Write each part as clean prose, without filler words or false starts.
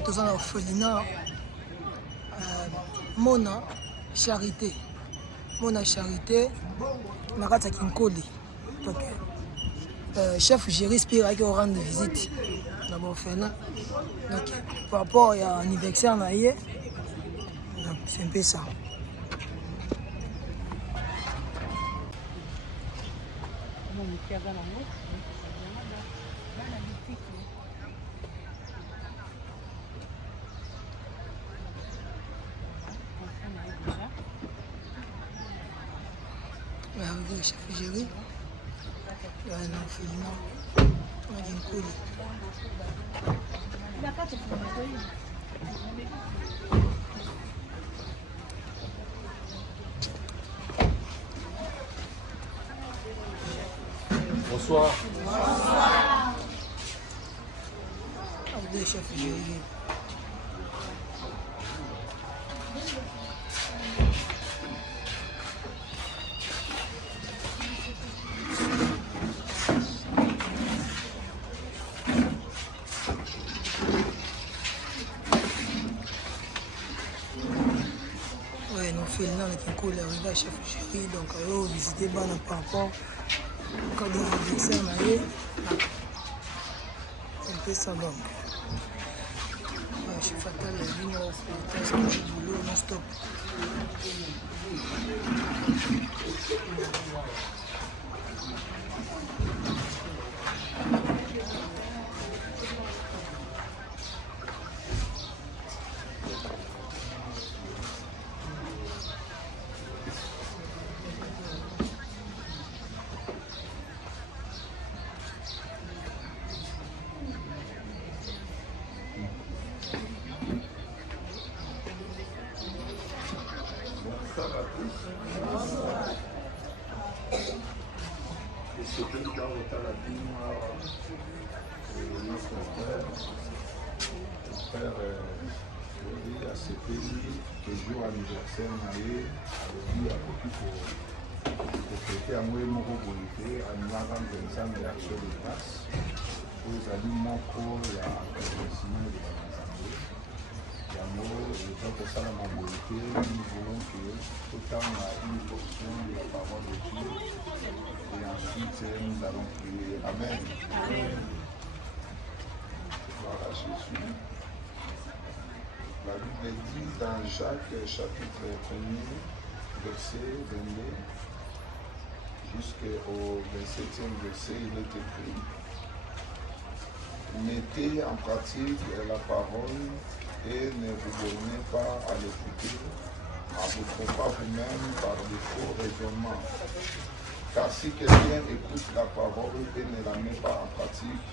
tous en orphelinat. Mona Charité. Mona Charité. Nakata Kinkoli. Donc, chef Géry Spira qui rend visite dans l'orphelinat. Donc, par rapport à l'anniversaire, c'est un peu ça. Arrivé le chef Géry, il y a un orphelinat, on a dit une colis. Bonsoir. Bonsoir. Arrivé le chef Géry. Qui arrivé à chef Géry, donc on visiter par rapport au cas de l'anniversaire. C'est un peu ça donc. Je suis fatal, la vie non, c'est le boulot non-stop. Nous allons prier. Amen. Voilà Jésus. La Bible dit dans Jacques chapitre 1er, verset 22, jusqu'au 27e verset, il est écrit: mettez en pratique la parole et ne vous bornez pas à l'écouter, à vous tromper pas vous-même par de faux raisonnements. Car si quelqu'un écoute la parole et ne la met pas en pratique,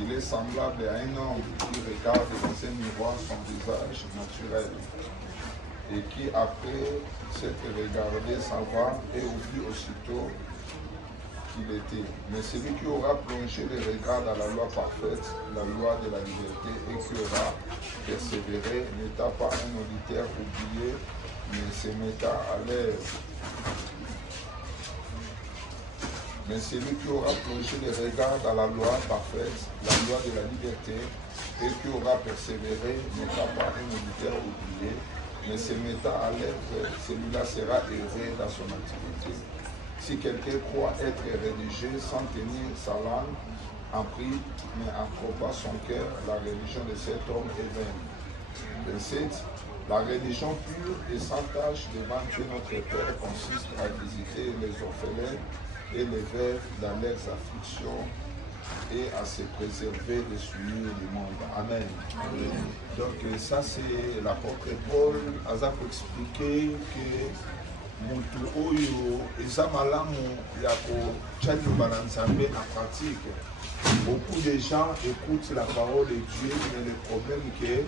il est semblable à un homme qui regarde dans un miroir son visage naturel et qui, après s'être regardé, s'en va et oublie aussitôt qu'il était. Mais celui qui aura plongé les regards dans la loi parfaite, la loi de la liberté, et qui aura persévéré, n'étant pas un auditeur oublié, mais se mettant à l'aise. Mais celui qui aura plongé les regards dans la loi parfaite, la loi de la liberté, et qui aura persévéré, n'étant pas un auditeur oublié, mais se mettant à l'être, celui-là sera heureux dans son activité. Si quelqu'un croit être rédigé sans tenir sa langue en prie, mais en pas son cœur, la religion de cet homme est vaine. 27. La religion pure et sans tache devant Dieu notre Père consiste à visiter les orphelins et les veuves dans leurs afflictions et à se préserver de souillure du monde. Amen. Amen. Donc ça c'est l'apôtre Paul a expliqué que mutu oyo eza malamu ya kotyalimba na Nzambe en pratique. Beaucoup de gens écoutent la parole de Dieu, mais le problème est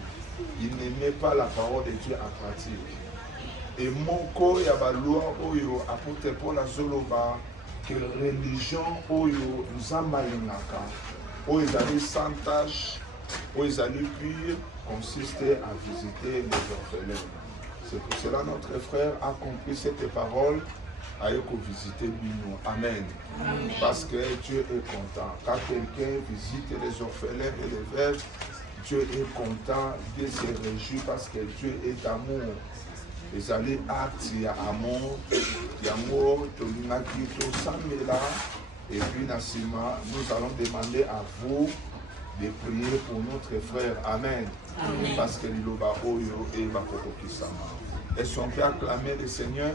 qu'ils ne mettent pas la parole de Dieu en pratique. Et moko ya ba loi oyo apôtre Paul azoloba que religion oyo nzamba lingaka oyo ezali sans tâche oyo ezali pure consiste à visiter les orphelins. C'est pour cela notre frère a compris cette parole à visiter Bino. Amen. Amen. Parce que Dieu est content. Quand quelqu'un visite les orphelins et les veuves, Dieu est content, Dieu se réjouit parce que Dieu est amour. Les allées actes, il y a amour, et puis Nassima, nous allons demander à vous de prier pour notre frère. Amen. Amen. Parce que l'Iloba Oyo et Bakoko Kisama. Est-ce qu'on peut acclamer le Seigneur?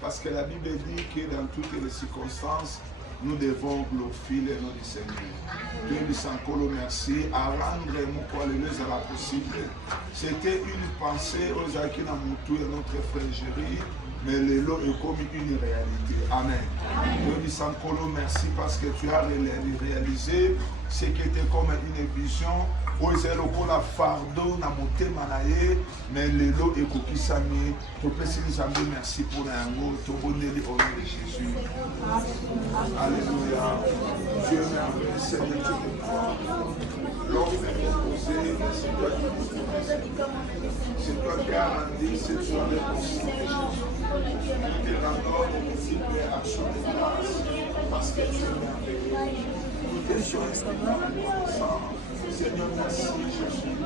Parce que la Bible dit que dans toutes les circonstances, nous devons glorifier le nom du Seigneur. Dieu lui s'encolo merci à rendre mon poileuse à la possible. C'était une pensée aux acquis dans mon tour et notre frère Géry, mais le lot est comme une réalité. Amen. Dieu lui s'encolo merci parce que tu as réalisé ce qui était comme une vision. La fardeau na motema na ye mais lelo ekokisami topesi nzambe merci pour yango toboneli au nom de Jésus. Alléluia. Dieu merveilleux, Seigneur, tu es toi. L'homme est proposé, mais c'est toi qui c'est toi qui as rendu, c'est toi le possible. Nous te rendons les multiples actions de grâce parce que tu es merveilleux. Nous te remercions. Seigneur, merci Jésus.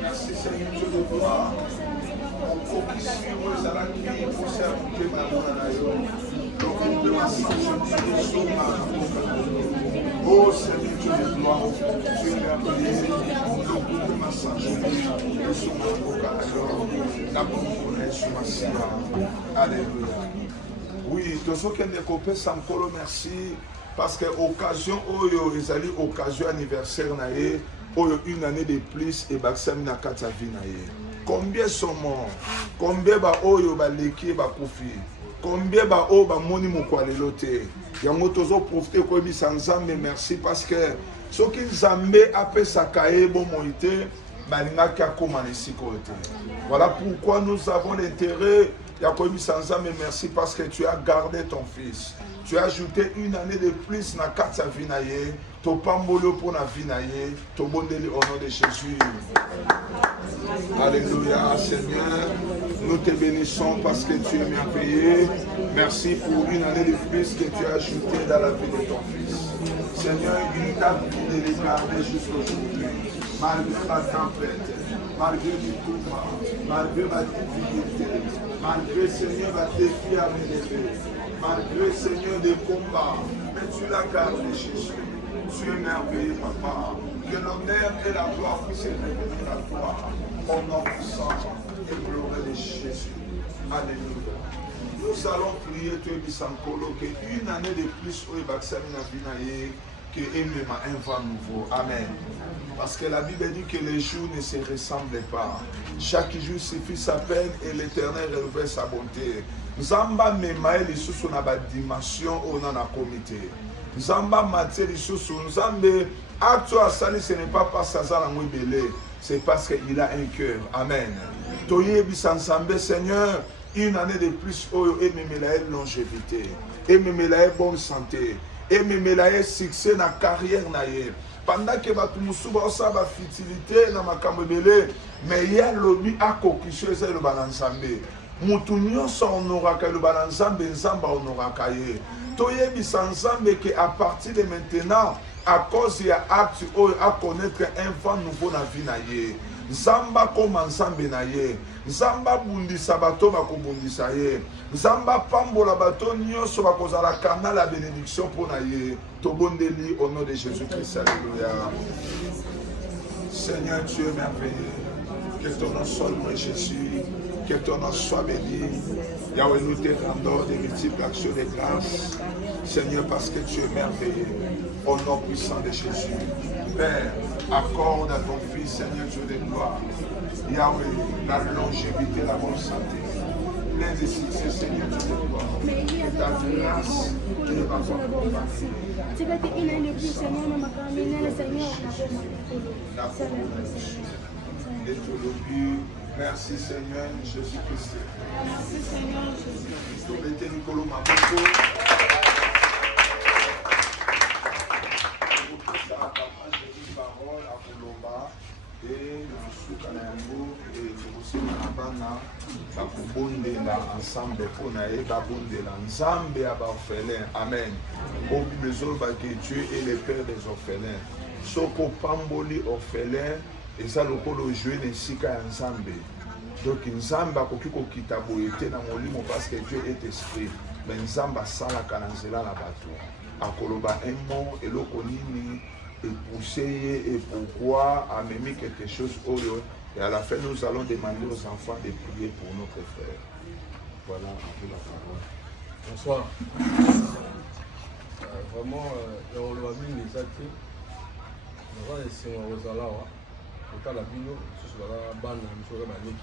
Merci Seigneur Dieu de gloire. On coquille aux alakis pour servir ma bonne. Donc on peut m'assurer que je suis au oh Seigneur. Dieu de gloire, tu es merveilleux. Alléluia. Oui, tous ceux qui ont découpé sans colo, merci. Parce que l'occasion, ils allaient occasion anniversaire, une année de plus, et Baksam na Katavi. Combien sont morts? Combien ba oyo ba leki ba kufi? Combien ba o ba moni mokwalelote? Yango tozo profiter ko bi sanzambe merci parce que ceux qui nzambe ape sakaye bon moité balinga ka koma nesikote. Voilà pourquoi nous avons l'intérêt Yakobi sanzambe merci parce que tu as gardé ton fils. Tu as ajouté une année de plus na katsa vinaye, to pambolo pour na vinaye, to bondeli au nom de Jésus. Alléluia, Seigneur. Nous te bénissons parce que tu es merveilleux. Merci pour une année de plus que tu as ajouté dans la vie de ton fils. Seigneur, il t'a pris de les garder jusqu'aujourd'hui. Malgré la tempête, malgré les coups, malgré la difficulté, malgré, Seigneur, la défi à relever, malgré, Seigneur, des combats, mais tu l'as gardé, Jésus. Tu es merveilleux, Papa. Que l'honneur et la gloire puissent revenir à toi. Au nom puissant et glorieux de Jésus. Alléluia. Nous allons prier, tu es Bisankolo, que une année de plus, au Baksam Nabinaye, que un vent nouveau. Amen. Parce que la Bible dit que les jours ne se ressemblent pas. Chaque jour suffit sa peine et l'Éternel renouvelle sa bonté. Zamba memae les sous na ba dimension au na comité. Zamba maté les sous Nzambe acte asali ce n'est pas parce que ça belé, c'est parce qu'il a un cœur. Amen. Toye bisansambe Seigneur, une année de plus oyo et memelae longévité, et memelae bonne santé, et memelae succès na carrière naie. Pendant que Batumusuba sa ba fertilité na makambo belé, mais il y a lobby à kokisho ça le balansambe. Mutunyo sa honoraka le balansambe nzamba honoraka ye. Toye bisansambe que à partir de maintenant à cause il y a acte à connaître un vent nouveau dans la vie naie. Zamba comme ensemble naie. Zamba bundisa bato bakobundisa ye. Zamba pambola bato nyonso bakozala canal la bénédiction pour naie. Tobondeli au nom de Jésus-Christ. Alléluia. Seigneur, tu es merveilleux. Que ton nom soit loué, Jésus. Que ton nom soit béni. Yahweh, nous te rendons des multiples actions de grâce. Seigneur, parce que tu es merveilleux. Au nom puissant de Jésus. Père, accorde à ton Fils, Seigneur Dieu de gloire. Yahweh, la longévité, la bonne santé. Plein de succès, Seigneur Dieu de gloire. Et ta grâce ne va pas combattre. Merci Seigneur Jésus-Christ. Merci Seigneur Jésus-Christ. Et ensemble pour Nzambe à orphelin. Amen. Au besoin que Dieu est le père des orphelins. Soko pamboli orphelin et ça le colo jouer nesika Nzambe. Donc Nzambe akoki ko kitabo ete na molimo parce que Dieu est esprit. Mais Nzambe sala kanazela la bato. Akoloba un mot et le konini et pousser et pourquoi amener quelque chose au lieu. Et à la fin, nous allons demander aux enfants de prier pour notre frère. Voilà un peu la parole. Bonsoir. Vraiment, le Wabine les actes, nous avons essayé de faire la bino, sur la bande, sur la bande.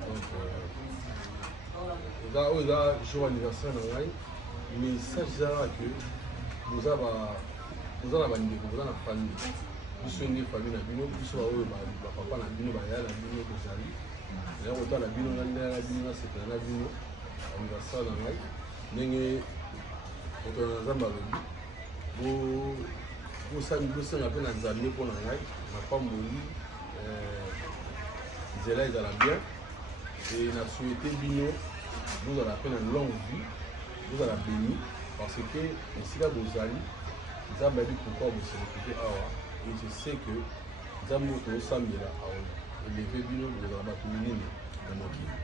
Donc, nous avons jour anniversaire, mais il s'agira que nous avons famille. Biso ngi famille na bino biso oyo ba papa na bino ba ya na bino ko zali ya ko tala bino na ndela bino na sepela na bino anniversaire na ngai ndenge to na zamba bo sami bo senga pe na nzambe ko na ngai na pamboli zela ezala bien et na souhaité bino vous allez faire une longue vie vous allez béni parce que esika bozali nzambe abi pourquoi vous se récupérez awa. Et je sais que Zamour Samira a élevé Bino de la Batumine dans notre vie.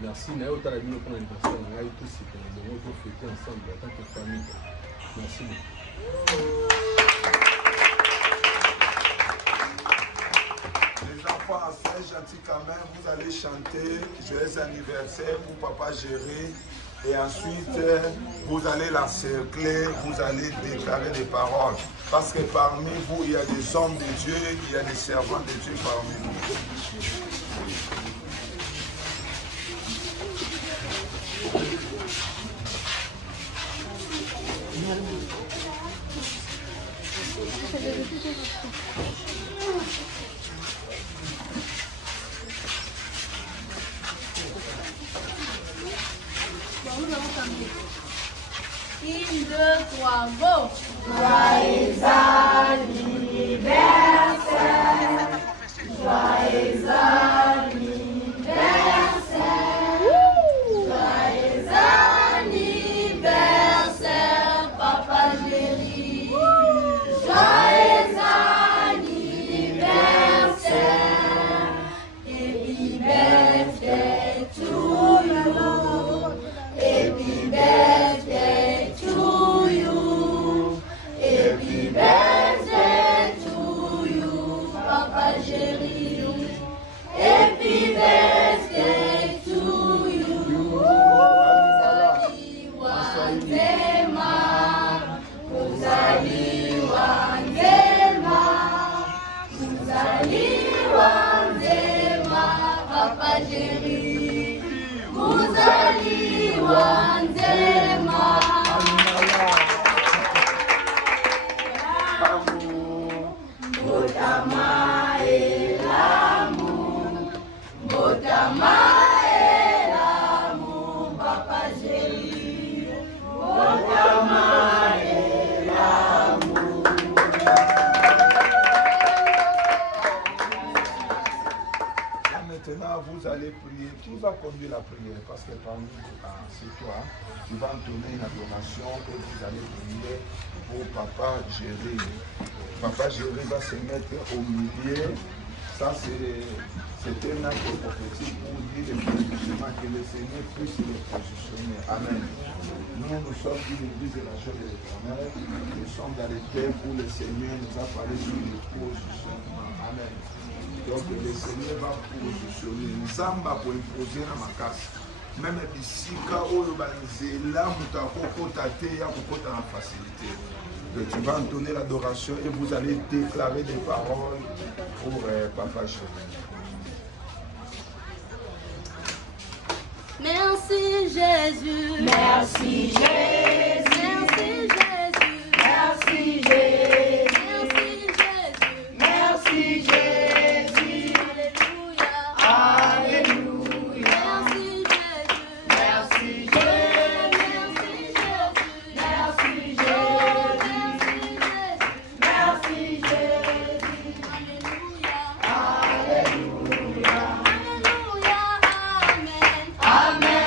Merci, Nayo Talabino pour l'anniversaire, on a eu tous ces que nous devons fêter ensemble en tant que famille. Merci beaucoup. Assez gentil quand même, vous allez chanter joyeux anniversaire pour Papa Géry et ensuite vous allez la cercler, vous allez déclarer des paroles parce que parmi vous il y a des hommes de Dieu, il y a des servants de Dieu parmi vous. Une, deux, trois, go! Joyeux anniversaire, joyeux anniversaire, joyeux anniversaire, Papa Géry. Joyeux anniversaire, happy birthday to you, happy birthday to you, happy birthday to you, Papa Géry, happy birthday to you. Kuzaliwa njema, kuzaliwa njema, Papa Géry, kuzaliwa njema. Botama elamu, botama elamu, Papa Géry, botama. Maintenant, vous allez prier. Qui va conduire la prière? Parce que parmi vous, c'est toi. Tu vas entonner une adoration et vous allez prier pour Papa Géry. Papa Géry va se mettre au milieu. Ça, c'est un acte prophétique pour dire le positionnement, que le Seigneur puisse le positionner. Amen. Nous sommes une église de la joie de l'Éternel. Nous sommes dans les terres où le Seigneur nous a parlé sur le positionnement. Amen. Donc le Seigneur va positionner. Nzamba pour imposer dans ma casse. Même bisika oyo banzela mutakoko tate ya kokota na facilité. Donc tu vas entonner l'adoration et vous allez déclarer des paroles pour Papa Géry. Merci Jésus, merci Jésus, merci Jésus, merci Jésus, merci Jésus, merci Jésus, Alléluia, Alléluia, merci Jésus, merci Jésus, merci Jésus, merci Jésus, Alléluia, Alléluia, Amen,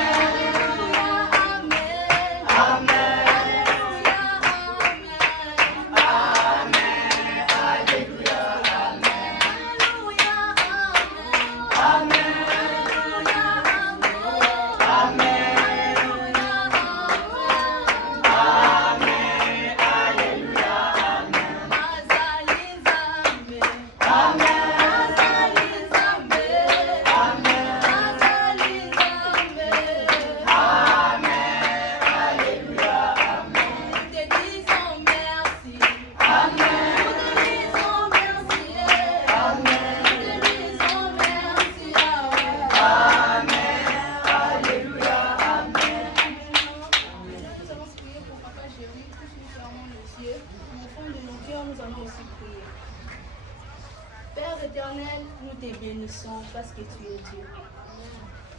parce que tu es Dieu.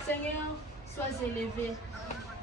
Seigneur, sois élevé.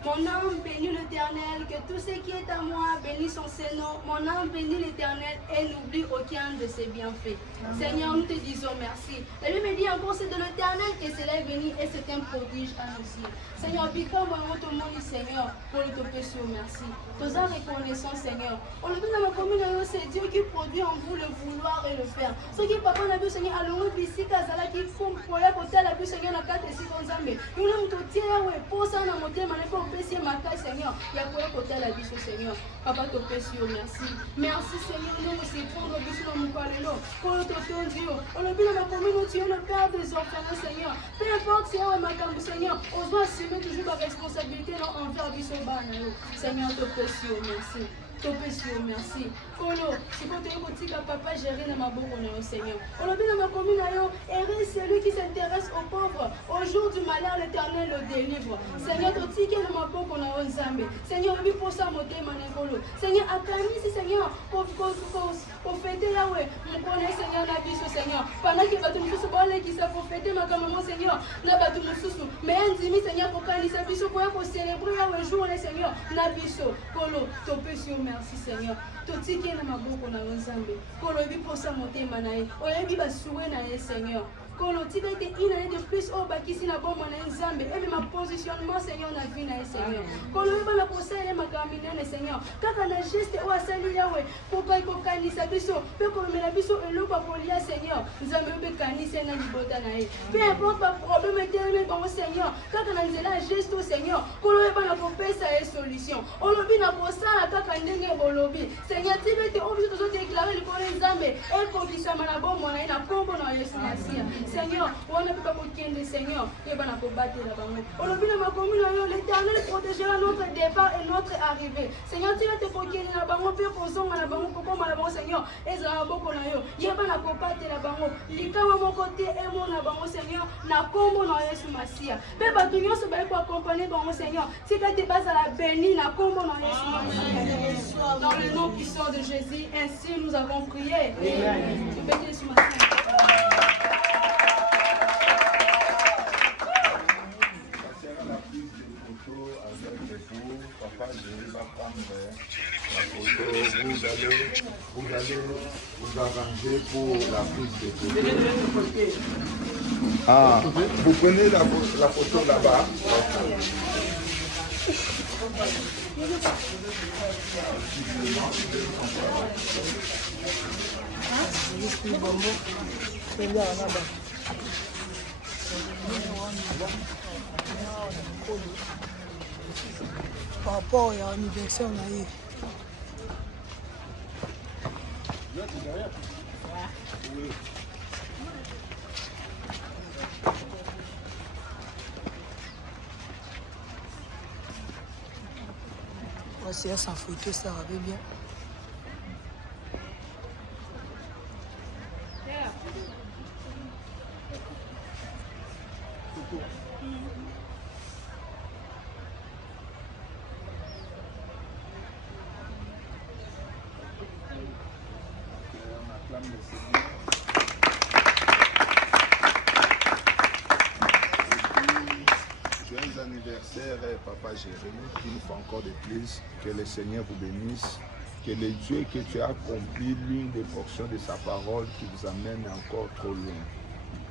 Mon âme bénit l'Éternel, que tout ce qui est à moi bénisse son Seigneur. Mon âme bénit l'Éternel et n'oublie aucun de ses bienfaits. Amen. Seigneur, nous te disons merci. La Bible me dit encore, c'est de l'Éternel que cela est venu et c'est un prodige à nos yeux. Seigneur, bika moi tout le monde, Seigneur, pour le te pécher, merci. Tous en reconnaissant, Seigneur. On le dit dans ma commune, c'est Dieu qui produit en vous le vouloir et le faire. Ce qui papa n'a vu, Seigneur, allons ici, Kazala qui font pour la côté, la vie, Seigneur, n'a qu'à te si comme ça, mais nous nous te tirons pour ça, dans mon thème, opesi makai Seigneur ya koya kotala biso Seigneur papa topesi yo merci Seigneur nous c'est prendre biso na mukalelo koyo totondi yo olobi na makomino tu es le père des orphelins Seigneur peu importe si on makambo Seigneur on doit assumer toujours la responsabilité envers biso bana yo Seigneur topesi yo merci merci. Kolo, si vous avez dit papa gérer dans ma bouche, Seigneur. On a vu dans ma commune, et celui qui s'intéresse aux pauvres. Au jour du malheur, l'Éternel le délivre. Seigneur, tu dis que dans ma bouche, on a un Zambé. Seigneur, oui, pour ça, mon thème, Seigneur, à Camille, Seigneur, pour fêter là, ouais. Mon connaît, Seigneur, la vie, Seigneur. Pendant que tu me fais qui ça pour fêter ma maman, Seigneur, n'a pas tout me sous. Mais un demi, Seigneur, pour quand il s'habille, pour célébrer le jour, Seigneur, n'a pas Kolo, tu peux merci Seigneur. Totiki na maboko na Nzambe. Kolobi posa motema na ye. Oyebi basuwe na ye Seigneur. Kolo tika ite une année de plus au bakisi na bomba na Nzambe. Et ma positionnement Seigneur na vie na ye Seigneur. Kolobi bana posa ele makamine Seigneur. Kaka na geste o asali yawe. Poka iko kanisa biso. Pe kolomela biso eloko polia Seigneur. Nzambe be kanisa na libota na ye. Peu importe ba problème eteleme bon Seigneur. Kaka na nzela geste au Seigneur. Kolobi bana popesa e solution. Olobi na posa kaka ndenge bolobi. Seigneur, tu veux te obligé de déclarer le collège Zambé et pour qu'il s'amène à bon moyen à combo dans les Seigneur, on ne peut pas de Seigneur, et ben on battre là-bas. On a vu dans ma commune, l'Éternel protégera notre départ et notre arrivée. Seigneur, tu veux te coquiner là-bas, on peut poser là-bas, on peut comme là-bas, Seigneur, et ça va beaucoup là-bas. Il y a pas la combattre là-bas. L'Ika à mon côté et mon là-bas, Seigneur, na combo dans les Massia. Mais bah tout le monde se bat pour accompagner mon Seigneur. Si tu te bases à la bénie, na combo dans les Massia. Dans le nom puissant de Jésus, ainsi nous avons prié. Tu peux dire ce matin. Papa, je vais prendre la photo. Vous allez vous arranger pour la prise de photo. Ah, vous prenez la photo là-bas. Par rapport à l'anniversaire, on a eu. Voici là, sans photo, ça avait bien. Joyeux anniversaire, Papa Jérémie, une fois encore de plus, que le Seigneur vous bénisse, que le Dieu que tu as accompli l'une des portions de sa parole qui vous amène encore trop loin.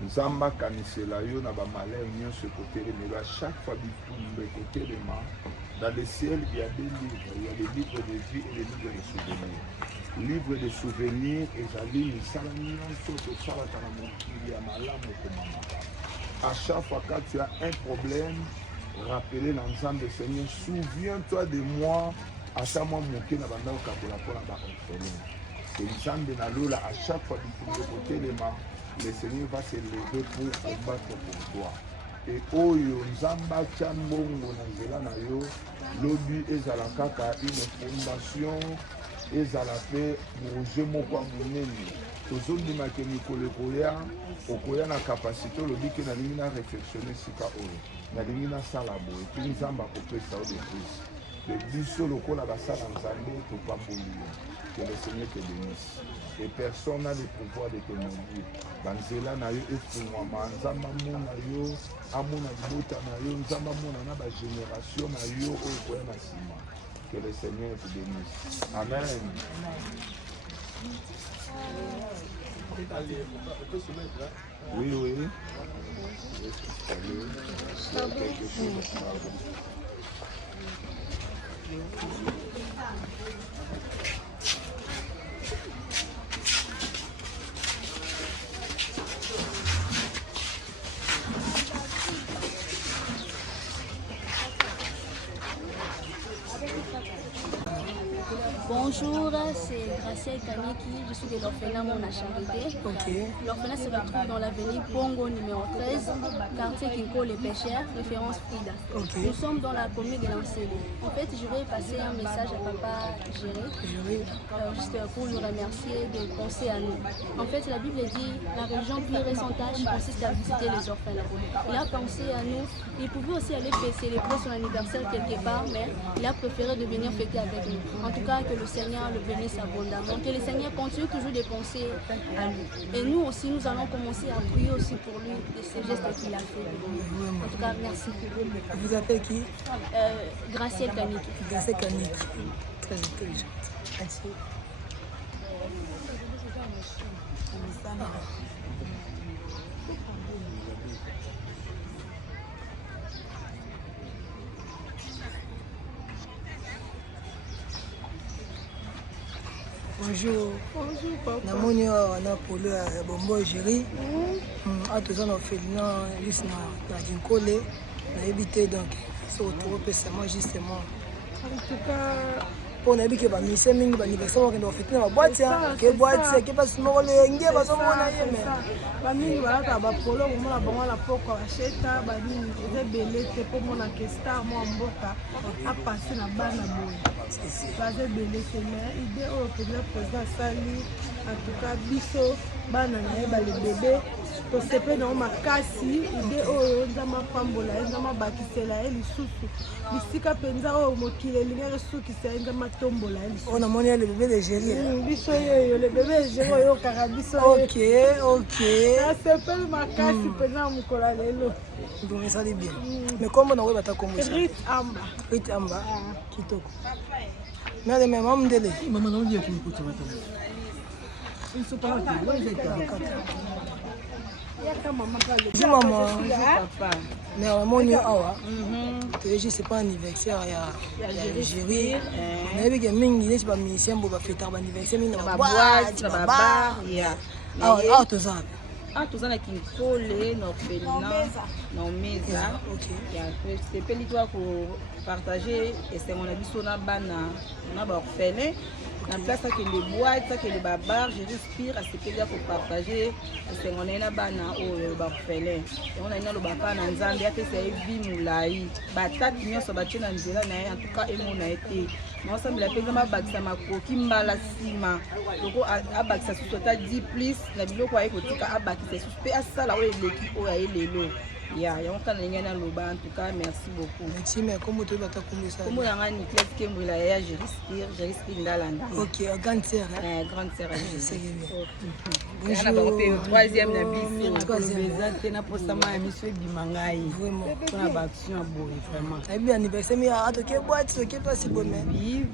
Nzamba kanisela yo na ba malheur nyonso côté mais à chaque fois bitumbe côté de ma dans le ciel il y a des livres, il y a les livres de vie et les livres de souvenirs. Livre de souvenirs ezali misala nyonso tosalaka na mokili ya malamu komamaka. À chaque fois que tu as un problème, rappelez l'ensemble de Seigneur, souviens-toi de moi, à ta moi moké na banda okabola pour la orphelin. C'est l'ensemble de Nalola, à chaque fois que tu côté les mains, le Seigneur va se lever pour combattre pour toi. Et oyo nzamba chambongo na nzela na yo, lobi ezala kaka une fondation, ezala pe projet moko monene. Tozondimaka mikolo ekoya, okoya na capacité lobi ke nalingi na réflexionner sika oyo. Nalingi nasala boye, epi nzamba akopesa yo de plus. De biso lokola basala nzambe topamboli yo. Que le Seigneur te bénisse. Et personne n'a le pouvoir de te maudire. Banzela na yo efungwama, nzamba mona yo, amona libota na yo, nzamba mona na ba génération na yo oyo koya na sima. Que le Seigneur te bénisse. Amen. Oui, oui. Bonjour, c'est Gracielle Kaniki, je suis de l'orphelinat Mon Charité. L'orphelinat se retrouve dans l'avenue Pongo numéro 13, quartier Kinko les Pêcheurs, référence Frida. Nous sommes dans la commune de Lancélé. En fait, je vais passer un message à Papa Géré, juste pour le remercier de penser à nous. En fait, la Bible dit, la religion pure et sans tâche consiste à visiter les orphelins. Il a pensé à nous, il pouvait aussi aller célébrer son anniversaire quelque part, mais il a préféré de venir fêter avec nous. En tout cas, que le Seigneur le bénisse abondamment, que le Seigneur continue toujours de penser à lui. Et nous aussi, nous allons commencer à prier aussi pour lui, de ces gestes qu'il a fait. En tout cas, merci. Vous appelez qui? Gracielle Kaniki. Gracielle Kaniki. Très intelligente. Merci. Bonjour. Bonjour papa. Namoni na polo ya bombo Géry. Atoza na orphelinat juste na Dinkole. Nayebi te donc so topesa moi justement. En tout cas, pour nayebi ke bamise mingi baanniversaire bakende bafete na baboite ke boite ke basi moko lenge bazomona ye me bamingi balaka bapolo komona bango na poko basheta bamingi eza ebele te mpo mona ke star mwa mboka apase na bana boye baza ebele te mais ide oyo président asali en tout cas biso bana na ye balebebe tosepe nango makasi ide oyo nzambe apambola ye nzambe abakisela ye lisusu bisika mpenza oyo mokili elingaki esukisa ye nzambe atombola ye lisusu. On a monnaie le bébé de Géry. Biso yo le bébé de Géry oyo kaka biso. Ok. Asepeli makasi mpenza mokolo ya lelo. Donc ça dit bien. Mais comment on va battre comme ça? Rit Amba. Rit Amba. Kitoko. Mais les mêmes hommes de les. Maman non dit qu'il écoute maintenant. Ils sont pas là. Dis maman. Mais maman ni awa. Je sais pas anniversaire ya Géry. On avait que mingi n'est pas musicien pour fêter anniversaire mingi na boîte, na bar. Ah tout ça. Ah, tout ça na Kinkole, na orphelinat, na Omeza. OK. Ya sepeli toi pour partager et c'est mon abiso na bana na ba orphelin. Na place que les boîtes, que les babar, je respire à sepeli pour partager c'est mon na bana o ba orphelin. On a ina lo baka na nzambe ate c'est vie moulai. Bataki nyoso ba tena nzela na en tout cas emona été. Moi ça me la pesa mabakisa makoki mbala sima. Loko abakisa sutota 10 plus na biloko ayi kotika abakisa supe asala o eleki o ya elelo. Ya on kana ngana loba en tout cas merci beaucoup. Merci mais comment tu vas ta comme ça? Comment yanga Nicolas Kembwila ya je respire ndalanda. OK, grande sœur. Grande sœur. C'est bien. Bonjour. Troisième na biso. Troisième te na posama ya miso bimangai. Vraiment. Pour la action boy vraiment. Et bien anniversaire mais à toquer boîte, toquer pas si bon mais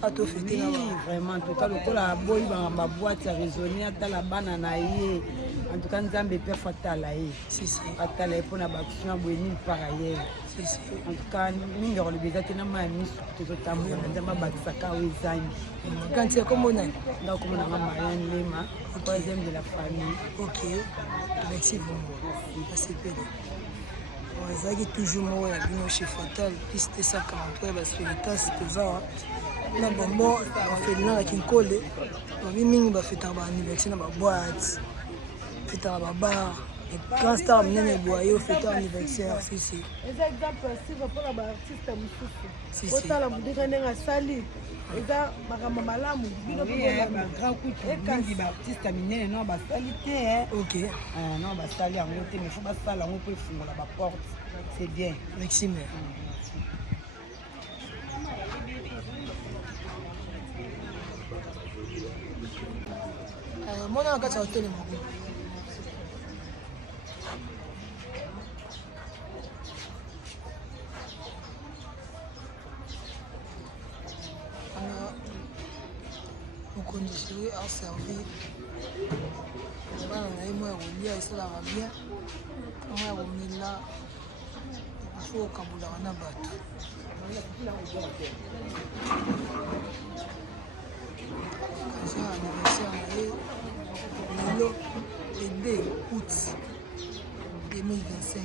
à to fêter là. Vraiment en tout cas le kola boy ba boîte à raisonner ata la bana na ye. En tout cas nzambe pe fatala ye. Si. Atala pour la action boy ni par ailleurs. Si. En tout cas mingi le beza te na ma miso to tambo na nzamba bakisa ka wezangi. Quand c'est comme on a. Donc comme on a Marianne Lema, troisième de la famille. OK. Merci beaucoup. Merci peu. On a toujours moi à chez Fatal, piste 143 parce que l'état c'est ça. Na bombo on fait na Kinkole. On vit mingi ba fêter ba anniversaire na ba boîte. Fêter ba bar. Et quand star mnene boyo fêter anniversaire si. Eza exemple si pour la artiste mususu. Si. Otala mudika ndenga sali. Eza makambo malamu bino ba grand coup mingi ba artiste minene non ba sali te. OK. Non ba sali yango te mais faut ba sala yango pour fungola ba porte. C'est bien. Merci mais. Mona akata hotel moko. Mokonzi a servi. Bana na imo ya kolia esalaka bien. Kama ya komela ifo okambulaka na bato. Kasi anniversaire na ye lelo le 2 août 2025.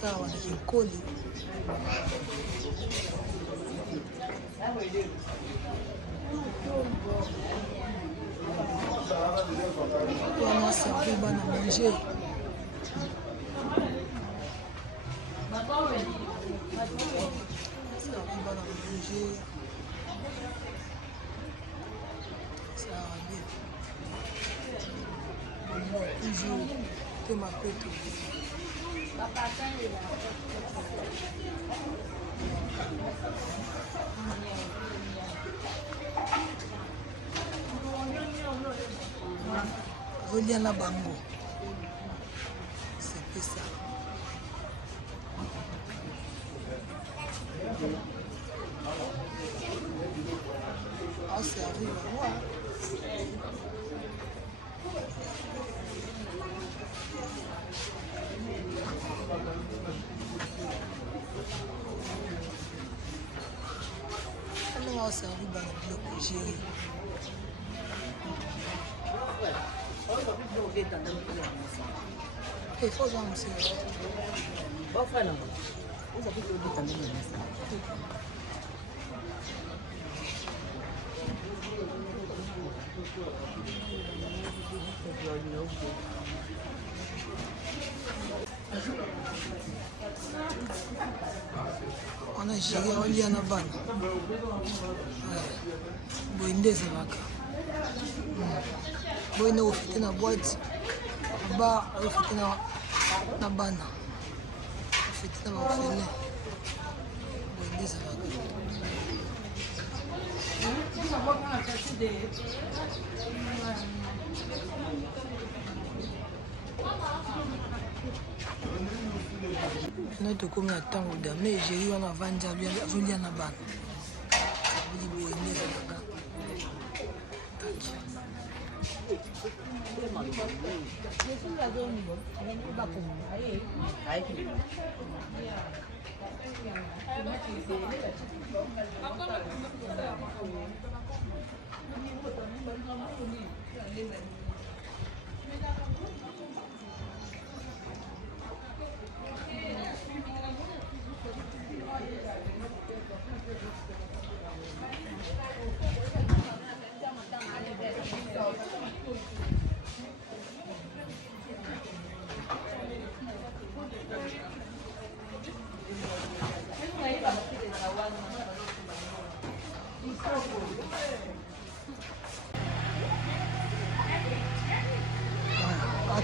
Ça, on a qui colle. On a servi à manger. Toujours, tu m'appelles tout. Reviens là bango. C'est ça. Ah, c'est arrivé à moi. On va servir dans le bloc Géry. Il faut en monsieur. Bon frère, non. Vous avez fait le temps de on a géré on y en a ban. Boinde Zavaka. Boinde au fait na boîte. Ba au fait na bana. Au fait na ba fene. Boinde Zavaka. Nous sommes comme un temps où mais j'ai eu un avant Julian Aban.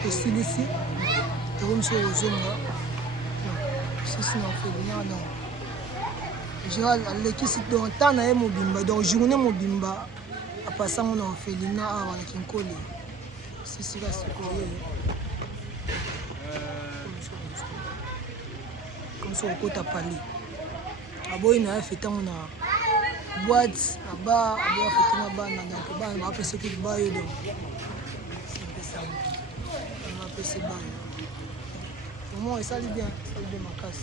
C'est ici, comme sur le zone là. Si c'est en fait, non. J'ai l'équipe ici dans le temps na mobimba, dans journée mobimba, à passer on a fait l'ina à la kinkole. Si c'est là c'est quoi? Comme ça au côté Pali. Abo ina fait on a boîte, là-bas, abo fait na bana donc ba on va passer que ba yo donc. C'est ça. C'est bon. Au moins, ça lit bien ma casse.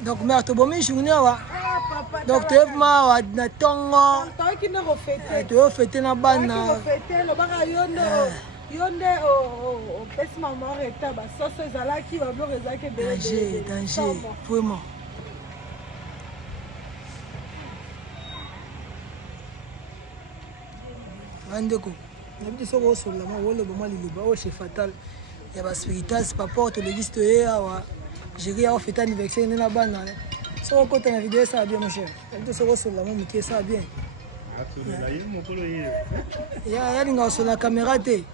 Donc, mère, tu as bonne journée. Donc, tu as na tongo. Tu as fêté na bana. yo nde opesi mama reta basoso ezalaki babloko ezalaki danger vraiment. Bandeko nabi soko osolama oloba mwa liloba oyo chez fatal ya baspiritas papa otolekisi toye awa géri awa fete anniversaire nde na bana soko okota na video esala bien mon cher nabi soko osolama moke esala bien yalinga osola caméra te